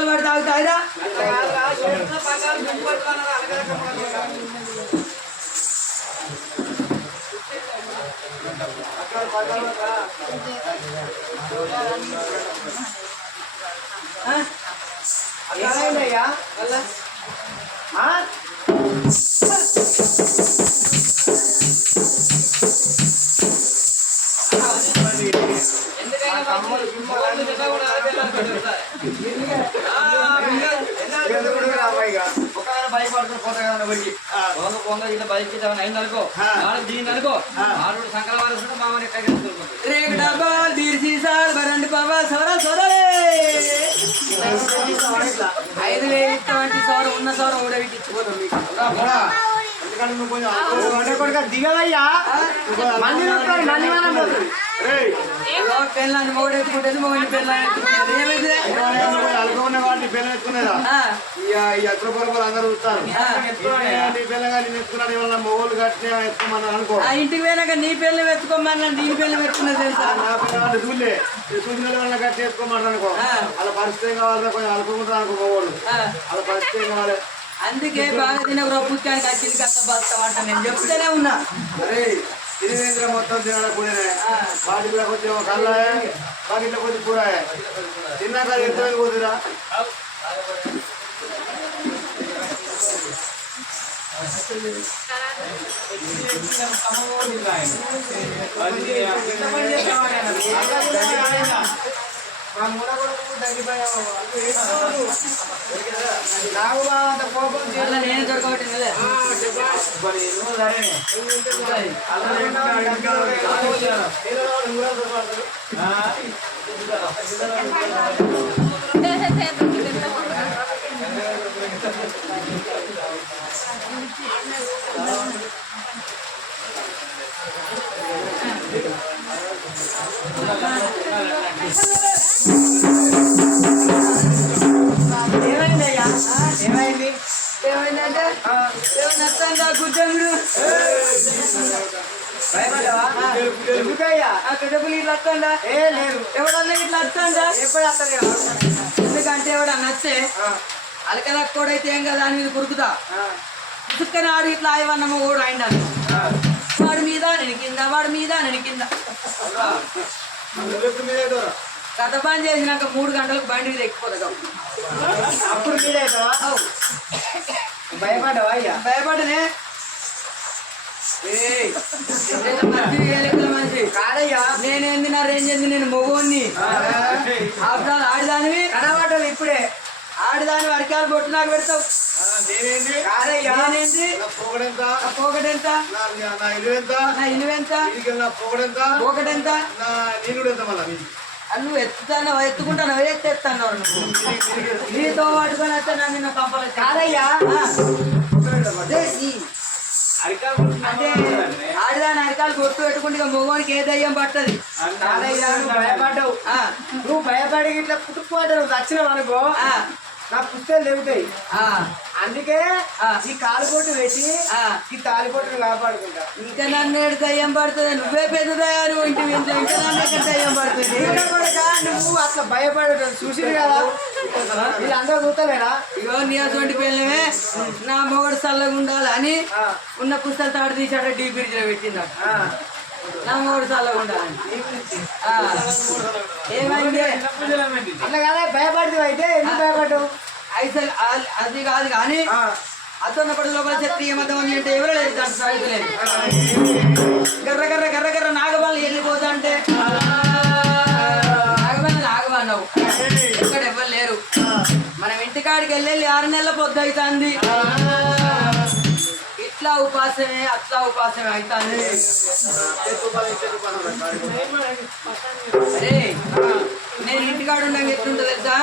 బొక్కలు పడి తాగుతాయిరా ఏమైందయ్యా అయిందనుకో దీనికనుకో ఆడు సంకలవారు మామని రేగు డబ్బా తీర్చి సార్ బరండి బాబా సవరా సోదరే 5,000 ఇస్తామంటే సౌరం ఉన్న సౌరం కూడా ఇచ్చిపోతాం మీకు దిగవయ్యా మంది పెళ్ళాన్ని మొగడు ఎత్తుకుంటుంది మొగని పెళ్ళాన్ని ఎత్తుకుంటుంది ఏమైతే అలుకున్న వాటిని పిల్లలు ఎత్తుకునేదా ఎత్తుకోరు అందరూ చూస్తారు నీ పిల్లగా నేను ఎత్తుకున్నాను ఇవాళ మొగోళ్ళు కట్టిన ఎత్తుకోమన్నా అనుకో ఇంటికి పోయినాక నీ పెళ్ళి ఎత్తుకోమన్నా నీ పెళ్ళి ఎత్తుకున్నది తెలుసా నా పిల్లలు చూలే చూసిన వాళ్ళ కట్టి ఎత్తుకోమన్నా అనుకో అలా పరిస్థితి కావాలి కొంచెం అలుకుంటారు అనుకో మొగోళ్ళు అలా పరిస్థితి కావాలి అందుకే బాగా తిన పుట్టానికి వచ్చింది కష్ట బతామంట నేను చెప్తూనే ఉన్నా అరే తినేంద్ర మొత్తం తినకపోయినా వాటిలోకి వచ్చి కళ్ళాయ వాటిలోకి వచ్చి కూరాయ తిన్నాక ఎంత పోతురా అంత కోపం నేను దొరకబట్టి ఏమైందయ్యా ఏమైంది ఏమైందంటే నచ్చండి కూర్చోండు ఎందుకయ్యా పెద్దపులు ఇట్లా వస్తుందా లేదు ఎవడన్నా ఇట్లా వస్తుందా ఎప్పుడు వస్తుంది ఎందుకంటే ఎవడన్నా వస్తే అలకలా కూడా అయితే ఏం కదా దాని మీద కురుకుతా చుక్కని ఆడు ఇట్లా ఆయవన్నమ్మ కూడా ఆయన వాడి మీద నేను కింద వాడి మీద నేను కింద కథ పని చేసినాక 3 గంటలకు బండి మీద ఎక్కిపోతా అప్పుడు మీరేదా భయపడ్డావా అయ్యా భయపడనే మనిషి కాదయ్యా నేనేంది నా రేంజ్ ఏంది నేను మొగోన్ని ఆడిదానివి కనబడ్డావు ఇప్పుడే ఆడిదాని అరికాలు బొట్టు నాకు పెడతావు కాదయ్యా పోకటెంత నా ఇలువెంత పోకటెంత నువ్వు ఎత్తుతాను ఎత్తుకుంటాను ఎత్తేస్తాను నీతో పట్టుకొని వస్తే నా నిన్న కంపలు కాదయ్యా అంటే ఆడిదాని అరికాలు బొట్టు పెట్టుకుంటే ఇక మొగోనికి ఏ దయ్యం పట్టది కాదయ్యా నువ్వు భయపడ్డావు నువ్వు భయపడి ఇట్లా పుట్టుకుపోతావు నువ్వు వచ్చినావు అనుకో నా పుస్తకాలు లేవుతాయి అందుకే ఈ కాలుపోటు పెట్టి ఈ తాలిపోటును కాపాడుకుంటా ఇంకా నన్ను ఏడు దయ్యం పడుతుంది నువ్వే పెద్దదయ్యా నువ్వు ఇంటి ఇంకా నన్ను ఎక్కడ దయ్యం పడుతుంది నువ్వు అట్లా భయపడటం చూసింది కదా వీళ్ళందరూ చూస్తలేరా ఇగో నీ అటువంటి పిల్లమే నా మొగడు చల్లగా ఉండాలి అని ఉన్న పుస్తకాలు తాడు తీసాడ డీ ఫ్రిడ్జ్లో పెట్టిందా నా మొగడు చల్లగా ఉండాలని ఏమైంది అట్లా కదా భయపడుతుంది అయితే ఎందుకు భయపడ్డావు అయితే అది కాదు కానీ అతన్నప్పటి లోపల చెప్తే ఏమర్థం అంటే ఎవరో లేదు దాంట్లో సాగుతలేదు గర్ర గర్ర గర్ర గర్ర నాగబాలు వెళ్ళిపోతా అంటే నాగబాన్నావు ఇక్కడ ఎవరు లేరు మనం ఇంటికాడికి వెళ్ళి 6 నెలల పొద్దు అవుతుంది ఇట్లా ఉపాసమే అట్లా ఉపాసమే అవుతుంది అరే నేను ఇంటికాడు ఉండగా ఎట్లుంటుంది తెలుసా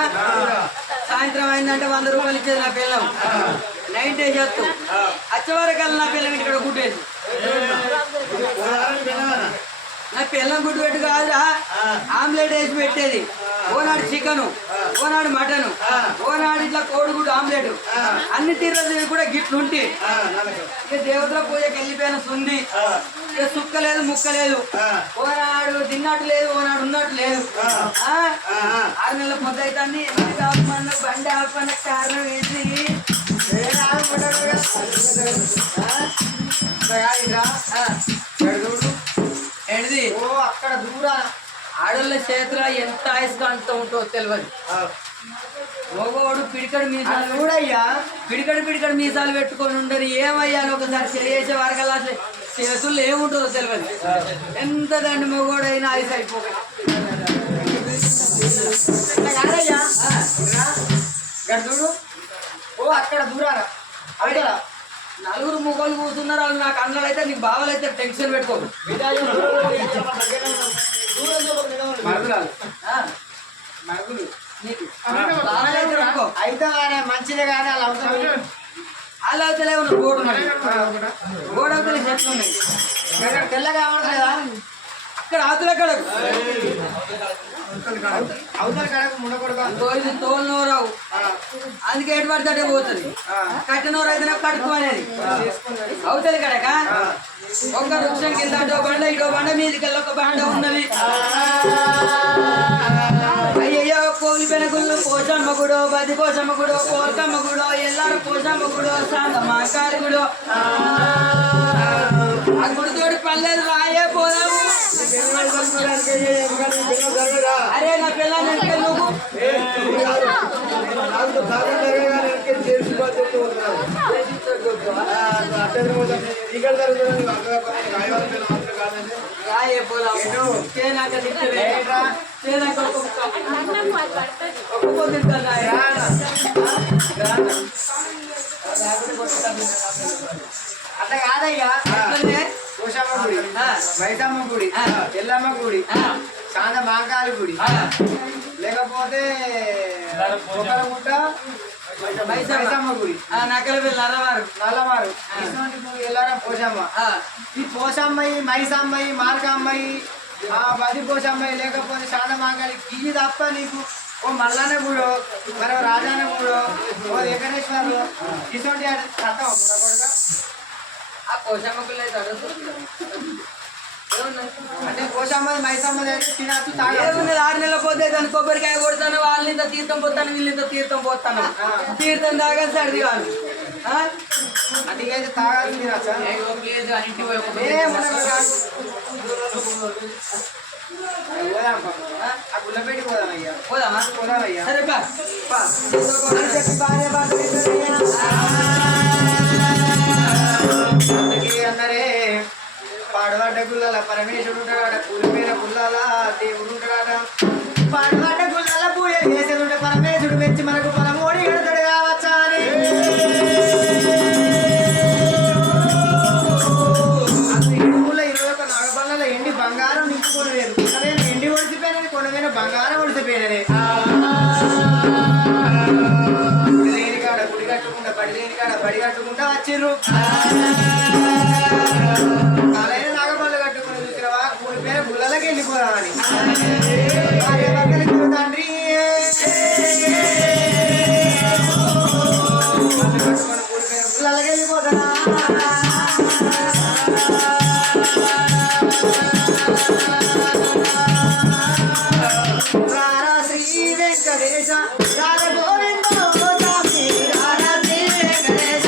సాయంత్రం అయిందంటే 100 రూపాయలు ఇచ్చేది నా పిల్లం నైట్ వేసేస్తూ వచ్చేవరకల్లా నా పిల్లం ఇంటికాడ గుడ్డేది నా పిల్లం గుడ్డు పెట్టు కాదురా ఆమ్లెట్ వేసి పెట్టేది ఓనాడు చికెను ఓనాడు మటను ఓనాడు ఇట్లా కోడిగుడ్డు ఆమ్లెట్ అన్ని తీర్లు కూడా గిట్లు ఉంటే ఇక దేవతల పూజకి వెళ్ళిపోయిన సుంది సుక్క లేదు ముక్క లేదు ఓనాడు తిన్నట్టు లేదు ఓనాడు ఉన్నట్టు లేదు 6 నెలల పొద్దు అవుతుంది బండి ఆపన్న కారణం ఏంటి ఏంటిది అక్కడ దూరా ఆడోళ్ళ చేతిలో ఎంత ఆయుష్గా అంత ఉంటుందో తెలియదు మగవాడు పిడికడు మీసాలు చూడయ్యా పిడికడు మీసాలు పెట్టుకొని ఉండరు ఏమయ్యాను ఒకసారి చేసే వరకల్లా చేతుల్లో ఏముంటుందో తెలియదు ఎంత దాన్ని మగవాడైనా ఆయుష్ అయిపోయి చూడు అక్కడ దూరారా అక్కడ నలుగురు మొగోళ్ళు కూర్చున్నారు వాళ్ళు నాకు అన్నలు అయితే నీకు బావలైతే టెన్షన్ పెట్టుకోరు మరుగులు పెట్టుకో అయితే మంచిదే కానీ అలా అవుతారు వాళ్ళు అవుతలే ఉన్నారు గోడ అవుతలే చెట్లు ఉన్నాయి తెల్లగా ఏమవుతుందా అక్కడ ఆతుల కడకు అవతల కడకు ముండకూడదు ఇది తోలునోరావు అందుకే ఎటు పడితే పోతుంది కట్టినోరు అయితే కడుపు అనేది అవుతుంది కడక ఒక వృక్షం కింద అటో బండ ఇటో బండ మీదికెళ్ళి ఒక బండ ఉన్నది అయ్యయ్యో కోలి పెనగుళ్ళు పోషమ్మ గుడో బది పోషమ్మ గుడో కోల్కమ్మ గుడో ఎల్లారు పోషమ్మ గుడో సాంగమ్మ కారి గుడో ఆ గుడితోటి పల్లెలు రాయే పోదాము అరే నా పిల్లలు అంటే నువ్వు రాయే పోదాము అట్లా కాదయ్యా పోషమ్మ గుడి మైసమ్మ గుడి ఎల్లమ్మ గుడి చాంద మాంకాలి గుడి లేకపోతే ఒకరగుట్ట మైసమ్మ గుడి నల్లవారు ఎల్లారం పోషమ్మ ఈ పోషమ్మయి మైసమ్మయి మార్కమ్మయి బది పోషమ్మయి లేకపోతే చాంద మాంకాలి ఇవి తప్ప నీకు ఓ మల్లన్న గుడో మరో రాజాన్న గుడో ఓ వెంకటేశ్వరు ఇటువంటి రథం కొడుక ఆ పోషమ్మకులు అంటే పోషమ్మది మైసమ్మది అయితే తినచ్చు ఏముంది 6 నెలల పోతే దాన్ని కొబ్బరికాయ కొడతాను వాళ్ళని ఇంత తీర్థం పోతాను వీళ్ళు ఇంత తీర్థం పోతాను తీర్థం తాగా సర్ది వాళ్ళు అందుకైతే తాగాలి తినచ్చా ఆ గుల్లపెట్టి పోదామయ్యా పోదామయ్యా సరే అన్నరే పాడవాడ గుల్లల పరమేశ్వరుడు ఉంటాడ పూలిపోయిన గుల్లాల దేవుడు ఉంటాడ పాడవాడ గుల్లల పూజ చేసేది పరమేశ్వరుడు మెచ్చి మనకు పరమోడి ఎడతాడు కావచ్చా అని ఇడుగుల 21 నాగబల్లల ఎండి బంగారం నింపుకొని వేరు కొనవేన ఎండి ఒడిసిపోయినది కొనవేన బంగారం ఒడిసిపోయినది లేని కాడ గుడి కట్టుకుంటా బడి లేని కాడ బడి కట్టుకుంటా వచ్చిర్రు కాలైన నాగబల్ల కట్టుకుని చూసినవా కూలి పేరు గుళ్ళకి వెళ్ళిపోదామని తండ్రి గుళ్ళకి వెళ్ళిపోతా రారా శ్రీ వెంకటేశ రార గోవిందో స్వామి రారా శ్రీ వెంకటేశ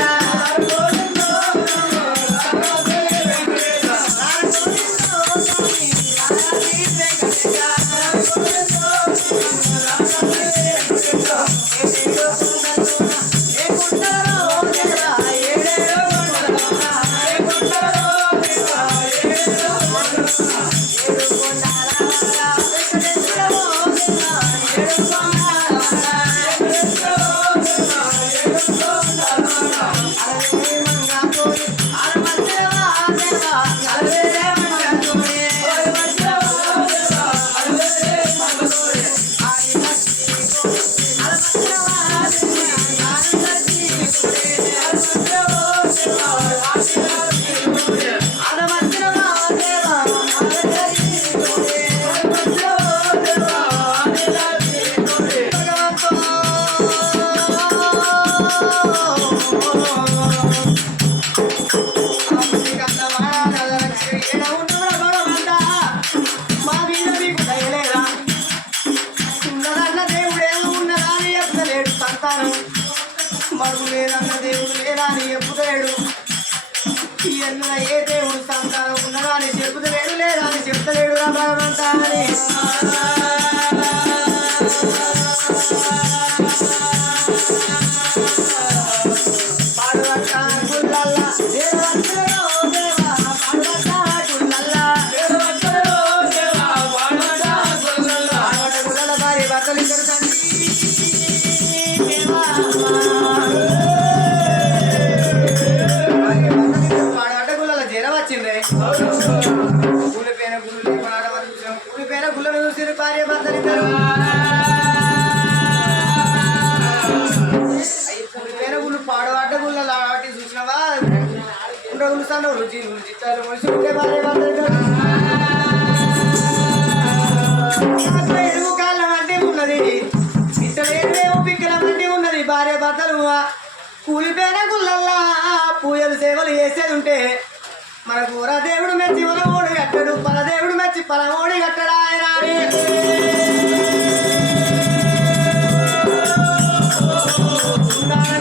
ఏ ఎన్నున ఏ దేవుడు సంతానం ఉన్నదా అని చెబుతలేడు లేదా అని చెప్తలేడు రా భగవంతా అని పాడుబట్ట గుళ్ళల్లా దేవతలో దేవా పాడుబట్ట గుళ్ళల్లా పాడుబట్ట గుళ్ళల భార్య భర్తలు ఇద్దరు తండ్రి పాడుబట్ట గుళ్ళల జనం వచ్చింది కూలిపోయిన గుళ్ళు కూలిపోయిన గుళ్ళను చూసి భార్య భర్తలు ఇద్దరు పాడవాట గుళ్ళ వాటి చూసినవా ఉండగులుస్తాను రుచి రుచిత్తాలు మనిషి ఉంటే భార్య భర్తలు ఎరుగు కాళ్ళ వంటి ఉన్నది ఇతరేమో పిక్కల వంటి ఉన్నది భార్య భర్తలు కూలిపోయిన గుళ్ళల్లా పూజలు సేవలు చేసేది ఉంటే మన కూర దేవుడు మెచ్చి మనమోడి కట్టడు పరదేవుడు మెచ్చి పరమోడి కట్టడా ఆయన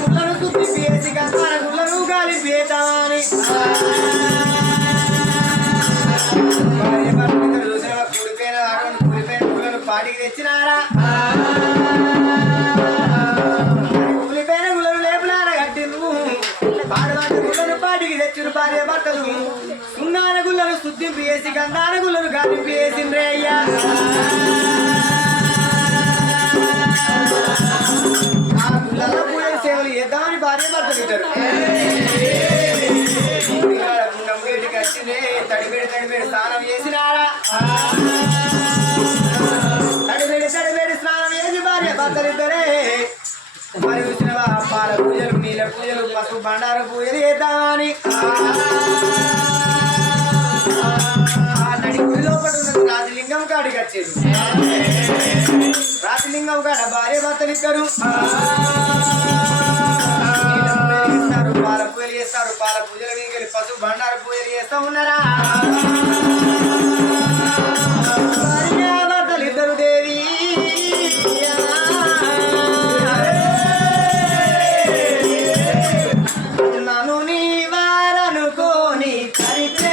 గుళ్ళను చుట్టి పేసి కట్టాల గుళ్ళను గాలి పేతాని భార్య భర్తలు చూసిన కూలిపోయిన గుళ్ళను పాటికి తెచ్చినారా కూలిపోయిన గుళ్ళను లేపునారా కట్టిండ్రు పాడవాటి గుళ్ళను పాటికి తెచ్చిన భార్య భర్తలు సున్నాన గుళ్ళను శుద్ధింపు వేసి గంధాన గుళ్ళను గాలింపు వేసిండ్రే అయ్యా ఆ గుళ్ళలో పూజ సేవలు చేద్దామని భార్య భర్తలు ఇద్దరు వీటికి వచ్చిందే తడిబేడి స్నానం చేసినారా తడిబేడి స్నానం చేసి భార్య భర్తలు ఇద్దరే మరి చూసినవా పాల పూజలు నీళ్ళ పూజలు పసుపు బండార పూజలు చేద్దామని ఆ నడి గుడి లోపల ఉన్నది రాజలింగం కాడికి వచ్చేది రాజలింగం కాడ భార్య భర్తలు ఇద్దరు పాల పూజలు చేస్తారు పాల పూజల వీకెళ్ళి పసుపు బండార పూజలు చేస్తా ఉన్నారా భార్య భర్తలు ఇద్దరు దేవి నన్ను నీ వారనుకోని కరిచే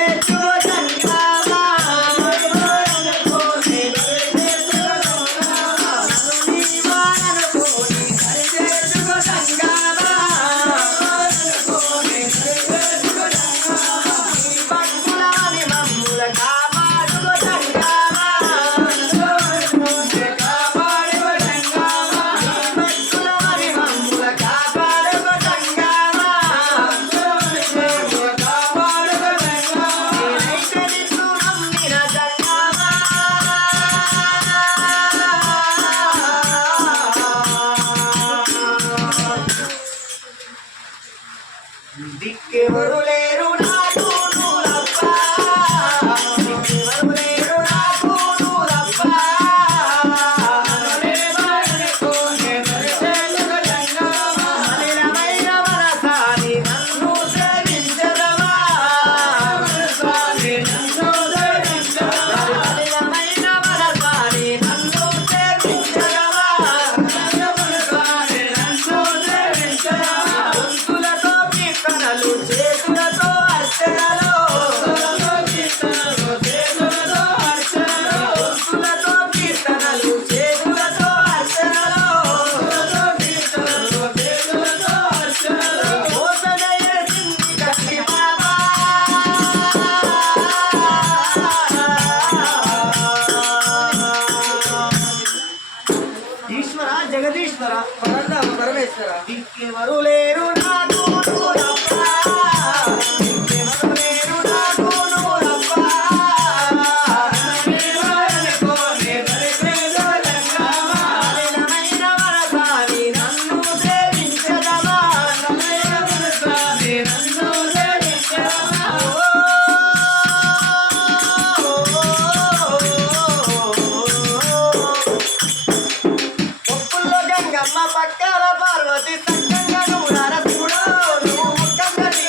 దిక్కెవరు లేరు నాకు నువ్వప్ప దిక్కెవరు లేరు నాకు నువ్వప్ప అనిలమైన మనసాని నన్ను సేవించదవా అనిలమైన మనసాని నన్ను సేవించదవా గొంతులతో కీర్తనలు చేతులతో అర్చనలు గొంతులతో కీర్తనలు చేతులతో అర్చనలు మోసనయ్య సింగి కట్టి బాబా ఈశ్వర జగదీశ్వర పరమేశ్వర దిక్కెవరు లేరు నాకు నువ్వప్ప దిక్కెవరు లేరు నాకు నువ్వప్ప అనిలమైన మనసాని నన్ను సేవించదవా ఒప్పుల్లో గంగమ్మ పక్కల పార్వతి సక్కంగా నువ్వు నరసింహుడు నువ్వు ముక్కంగా నీ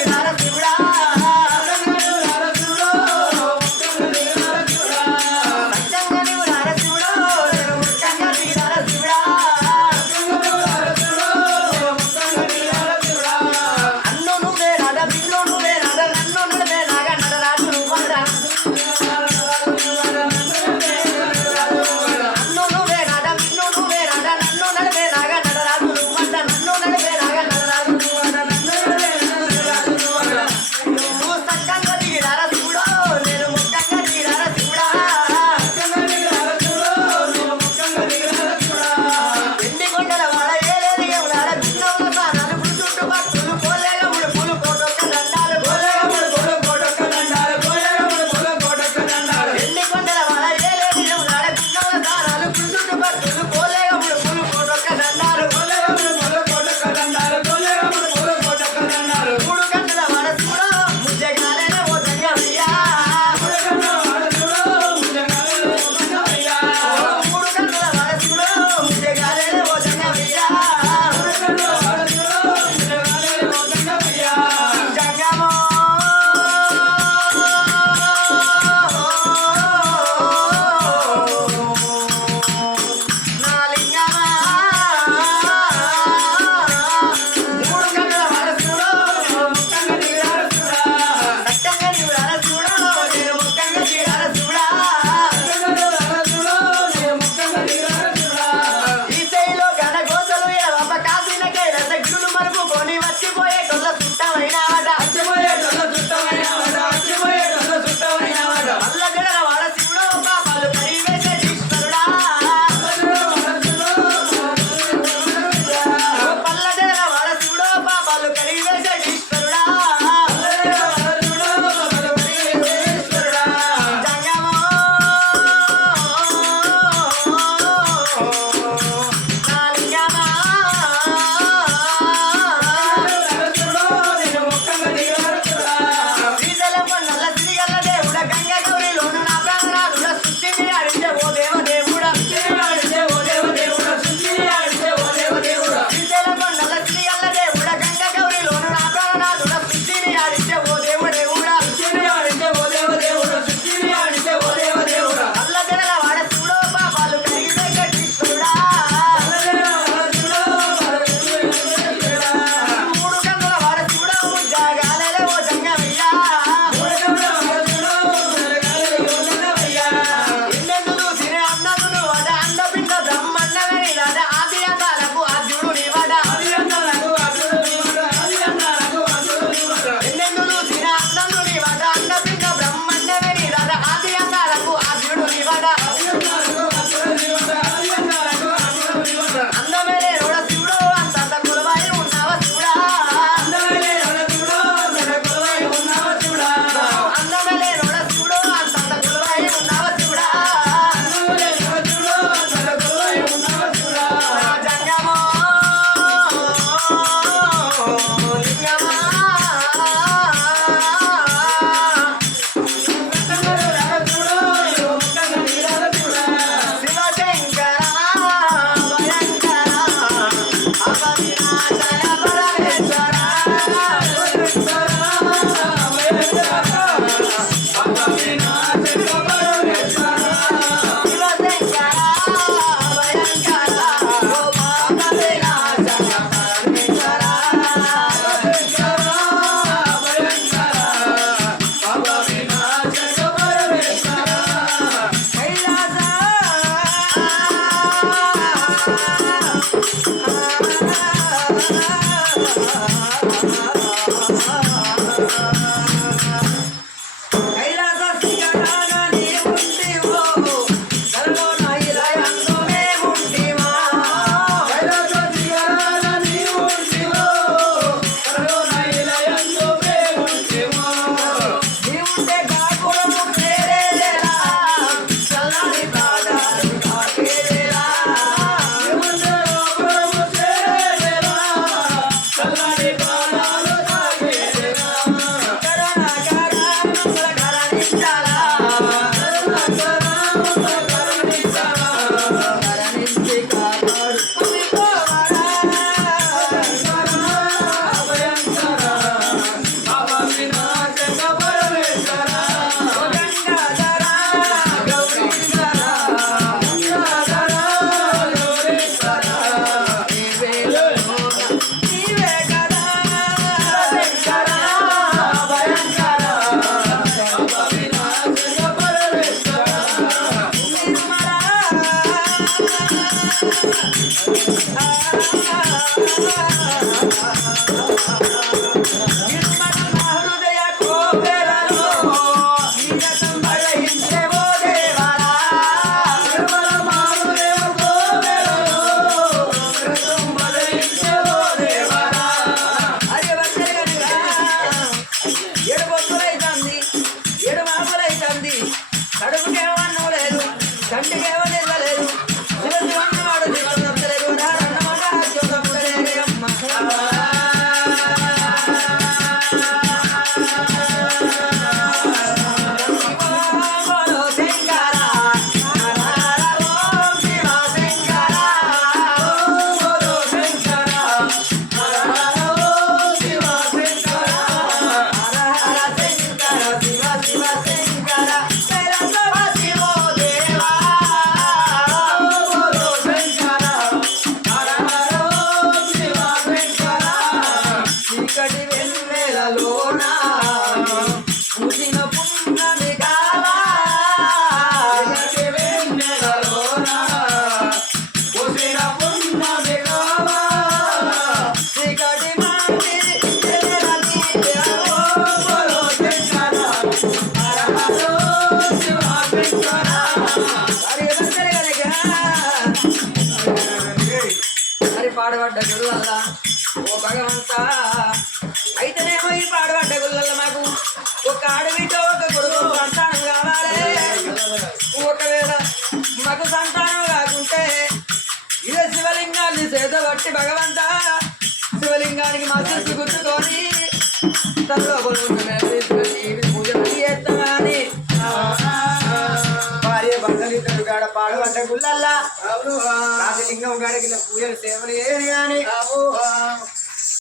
పాడబడ్డ గుళ్ళల్ల ఓ భగవంతా అయితేనేమో ఈ పాడబడ్డ గుళ్ళల్ల మాకు ఒక ఆడబిడ్డ ఒక కొడుకు సంతానం కావాలి. ఒకవేళ మాకు సంతానం కాకుంటే ఇదే శివలింగాన్ని చేతబట్టి భగవంతా శివలింగానికి మద్దతు గుర్తుకొని తనలో పూజలు చేస్తామని భార్య భర్తలిద్దరు గాడ పాడబడ్డ గుళ్ళల్లా రాజలింగం గాడికి పూజలు సేవలు ఏని గాని